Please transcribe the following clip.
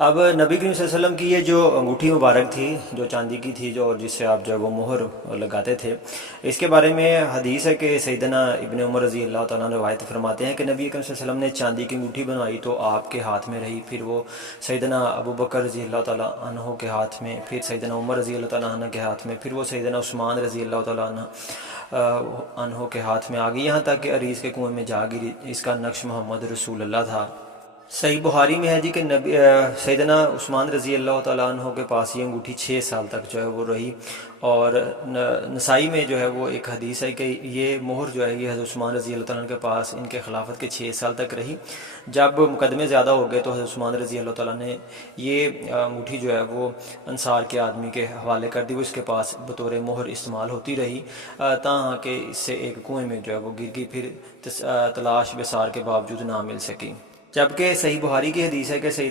अब नबी करीम सल्लल्लाहु अलैहि वसल्लम की ये जो अंगूठी मुबारक थी, जो चांदी की थी, जो जिससे आप जो है वो मोहर लगाते थे, इसके बारे में हदीस है कि सैयदना इब्न उमर रज़ी अल्लाह ताला अन्हु रवायत फरमाते हैं कि नबी करीम सल्लल्लाहु अलैहि वसल्लम ने चांदी की अंगूठी बनवाई तो आपके हाथ में रही, फिर वो सैयदना अबू बकर रज़ी अल्लाह ताला अन्हु के हाथ में, फिर सैयदना उमर रज़ी अल्लाह ताला अन्हु के हाथ में, फिर वो सैयदना उस्मान रज़ी अल्लाह ताला अन्हु के हाथ में आ गई, यहाँ तक कि अरीस के कुएँ में जा गिरी। इसका नक्श मोहम्मद रसूलुल्लाह था। सही बुहारी में है जी कि नबी सैयदना उस्मान रज़ी अल्लाह तआला अन्हो के पास ये अंगूठी 6 साल तक जो है वो रही। और नसाई में जो है वो एक हदीस है कि ये मोहर जो है ये हज़रत उस्मान रज़ी अल्लाह तआला अन्हु के पास इनके खिलाफत के 6 साल तक रही। जब मुकदमे ज़्यादा हो गए तो हज़रत उस्मान रज़ी अल्लाह तआला ने ये अंगूठी जो है वो अंसार के आदमी के हवाले कर दी। वो इसके पास बतौर मोहर इस्तेमाल होती रही ताहाँ कि इससे एक कुएँ में जो है वो गिर गई, फिर तलाश बेसार के बावजूद ना मिल सकी। जबकि सही बुहारी की हदीस है कि सही